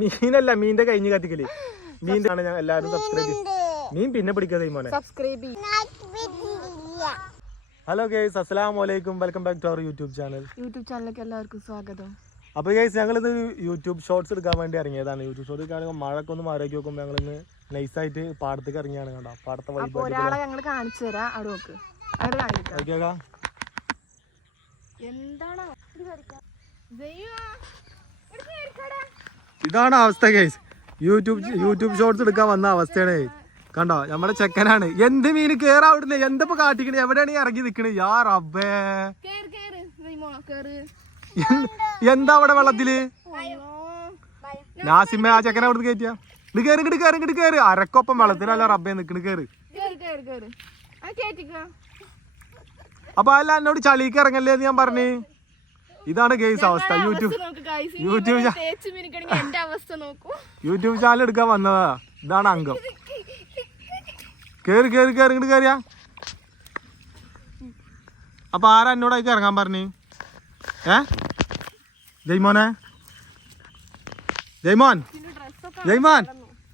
മീനല്ല, മീന്റെ കഴിഞ്ഞ് കത്തിക്കല്. മീൻ്റെ ആണ് ഞാൻ എല്ലാവരും സബ്സ്ക്രൈബ്. മീൻ പിന്നെ പിടിക്കാതെ മോനെ. ഹലോ ഗൈസ്, അസ്സലാമു അലൈക്കും. Welcome back to our YouTube ചാനലിലേക്ക് എല്ലാവർക്കും സ്വാഗതം. അപ്പൊ ഗൈസ്, ഞങ്ങളിത് യൂട്യൂബ് ഷോർട്സ് എടുക്കാൻ വേണ്ടി ഇറങ്ങിയതാണ്. യൂട്യൂബ് ഷോർട്സ് എടുക്കുകയാണെങ്കിൽ മഴക്ക് ഒന്ന് മാറിയൊക്കെ നോക്കുമ്പോൾ ഞങ്ങളിന്ന് നൈസായിട്ട് പാടത്തേക്ക് ഇറങ്ങിയാണ്. കണ്ടോ പാടത്തെ വൈബ് കാണിച്ചു തരാം. ഇതാണ് അവസ്ഥ ഗൈസ്. യൂട്യൂബ് ഷോർട്സ് എടുക്കാൻ വന്ന അവസ്ഥയാണ്. കണ്ടോ നമ്മുടെ ചെക്കനാണ്. എന്ത് മീൻ കേറാ അവിടുന്ന്, എന്തപ്പോ കാട്ടിക്കണേ, എവിടെയാണ് ഇറങ്ങി നിക്കണേ? യാ റബ്ബേ, എന്താ അവിടെ വെള്ളത്തില്? നാസിമ്മ ആ ചെക്കനെ അവിടുന്ന് കയറ്റിയാ. ഇത് കേറ് അരക്കൊപ്പം വെള്ളത്തിലല്ല റബ്ബേ നിക്കണ്. കേറ്. അപ്പൊ അല്ല എന്നോട് ചളിക്ക് ഇറങ്ങല്ലേ എന്ന് ഞാൻ പറഞ്ഞു. ഇതാണ് ഗെയ്സ് അവസ്ഥ. യൂട്യൂബ് ചാനൽ എടുക്കാൻ വന്നതാ. ഇതാണ് അംഗം. കേറി ഇങ്ങോട്ട് കേറിയാ. അപ്പൊ ആരാ എന്നോടേക്ക് ഇറങ്ങാൻ പറഞ്ഞു? ജയ്മോൻ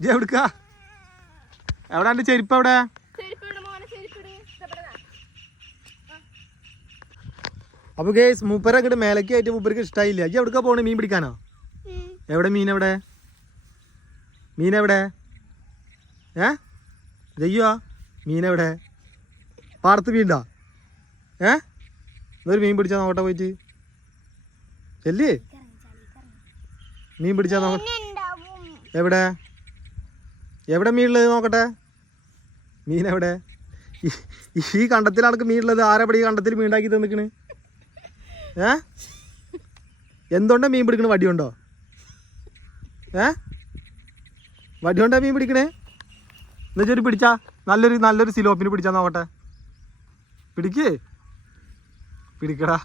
ജയ് എവിടുക്ക? എവിടെ എന്റെ ചെരുപ്പ്? എവിടെ? അപ്പൊ ഗേസ് മൂപ്പര അങ്ങോട്ട് മേലേക്ക് ആയിട്ട് മൂപ്പർക്ക് ഇഷ്ടായില്ല. അജി എവിടേക്കാ പോണേ? മീൻ പിടിക്കാനോ? എവിടെ മീൻ? എവിടെ ജയ്യോ മീനെവിടെ? പാടത്ത് മീനുണ്ടോ? എന്നൊരു മീൻ പിടിച്ചാ നോക്കട്ടെ പോയിട്ട്. ചെല്ലേ മീൻ പിടിച്ചാ നോക്കട്ടെ. എവിടെ മീനുള്ളത് നോക്കട്ടെ. മീനെവിടെ? ഈ കണ്ടത്തിലാണ് മീനുള്ളത്. ആരെവിടെ ഈ കണ്ടത്തിൽ മീൻ ഉണ്ടാക്കി തന്നിക്കണ്? എന്തുകൊണ്ടാ മീൻ പിടിക്കണ? വടിയുണ്ടോ? വടിയുണ്ടോ മീൻ പിടിക്കണേ? എന്നുവെച്ചൊരു പിടിച്ചാ നല്ലൊരു സിലോപ്പിന് പിടിച്ചാ നോക്കട്ടെ. പിടിക്കടാ.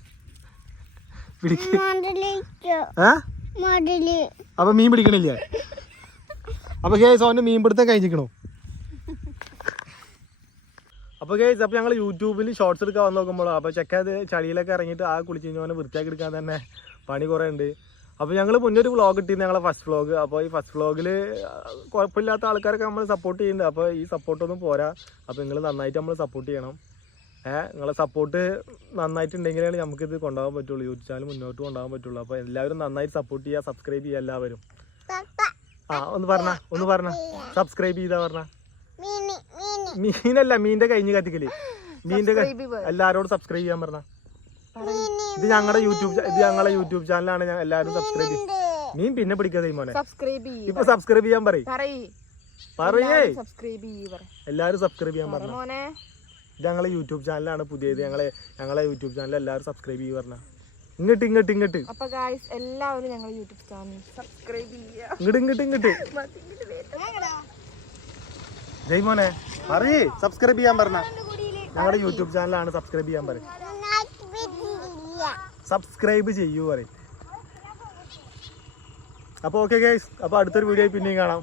അപ്പൊ മീൻ പിടിക്കണില്ലേ? അപ്പൊ ഗേസ് ഓന്റെ മീൻ പിടുത്തം കഴിഞ്ഞിക്കണോ? അപ്പൊ ഗേസ് അപ്പൊ ഞങ്ങൾ യൂട്യൂബിൽ ഷോർട്സ് എടുക്കാൻ വന്ന് നോക്കുമ്പോഴോ അപ്പൊ ചെക്കത് ചളിയിലൊക്കെ ഇറങ്ങിയിട്ട് ആ കുളിച്ച് കഴിഞ്ഞാൽ വൃത്തിയാക്കി എടുക്കാൻ തന്നെ പണി കുറേ ഉണ്ട്. അപ്പോൾ ഞങ്ങൾ മുന്നൊരു വ്ളോഗ് ഇട്ടിരുന്നു, ഞങ്ങളെ ഫസ്റ്റ് വ്ളോഗ്. അപ്പോൾ ഈ ഫസ്റ്റ് വ്ളോഗിൽ കുഴപ്പമില്ലാത്ത ആൾക്കാരൊക്കെ നമ്മൾ സപ്പോർട്ട് ചെയ്യുന്നുണ്ട്. അപ്പോൾ ഈ സപ്പോർട്ടൊന്നും പോരാ. അപ്പോൾ നിങ്ങൾ നന്നായിട്ട് നമ്മൾ സപ്പോർട്ട് ചെയ്യണം. നിങ്ങളെ സപ്പോർട്ട് നന്നായിട്ടുണ്ടെങ്കിലാണ് നമുക്കിത് കൊണ്ടുപോകാൻ പറ്റുള്ളൂ, യൂട്യൂബ് ചാനൽ മുന്നോട്ട് കൊണ്ടുപോകാൻ പറ്റുള്ളൂ. അപ്പോൾ എല്ലാവരും നന്നായിട്ട് സപ്പോർട്ട് ചെയ്യുക, സബ്സ്ക്രൈബ് ചെയ്യുക എല്ലാവരും. ഒന്ന് പറഞ്ഞ സബ്സ്ക്രൈബ് ചെയ്താ പറഞ്ഞ. മീനല്ല, മീൻ്റെ കഴിഞ്ഞ് കത്തിക്കല്. മീൻ്റെ എല്ലാവരോടും സബ്സ്ക്രൈബ് ചെയ്യാൻ പറഞ്ഞ. ഇത് ഞങ്ങളുടെ യൂട്യൂബ് ചാനലാണ്. ഞാൻ എല്ലാവരും സബ്സ്ക്രൈബ് ചെയ്യും. മീൻ പിന്നെ പിടിക്കാതെ മോനെ. ഇപ്പൊ സബ്സ്ക്രൈബ് ചെയ്യാൻ പറയേ. എല്ലാവരും സബ്സ്ക്രൈബ് ചെയ്യാൻ പറഞ്ഞു. ഇത് ഞങ്ങളെ യൂട്യൂബ് ചാനലാണ് പുതിയത്. ഞങ്ങളെ യൂട്യൂബ് ചാനൽ എല്ലാവരും സബ്സ്ക്രൈബ് ചെയ്യും പറഞ്ഞ. ഇങ്ങോട്ട് അപ്പൊ ഗായ്സ് എല്ലാവരും ഞങ്ങളുടെ യൂട്യൂബ് ചാനൽ സബ്സ്ക്രൈബ് ചെയ്യുക. ഇങ്ങോട്ട് ജയ്മോനെ പറയേ സബ്സ്ക്രൈബ് ചെയ്യാൻ പറഞ്ഞ. ഞങ്ങളുടെ യൂട്യൂബ് ചാനലാണ്, സബ്സ്ക്രൈബ് ചെയ്യാൻ പറയും. സബ്സ്ക്രൈബ് ചെയ്യൂ പറയും. അപ്പോൾ ഓക്കെ ഗൈസ്, അപ്പോൾ അടുത്തൊരു വീഡിയോ പിന്നെയും കാണാം.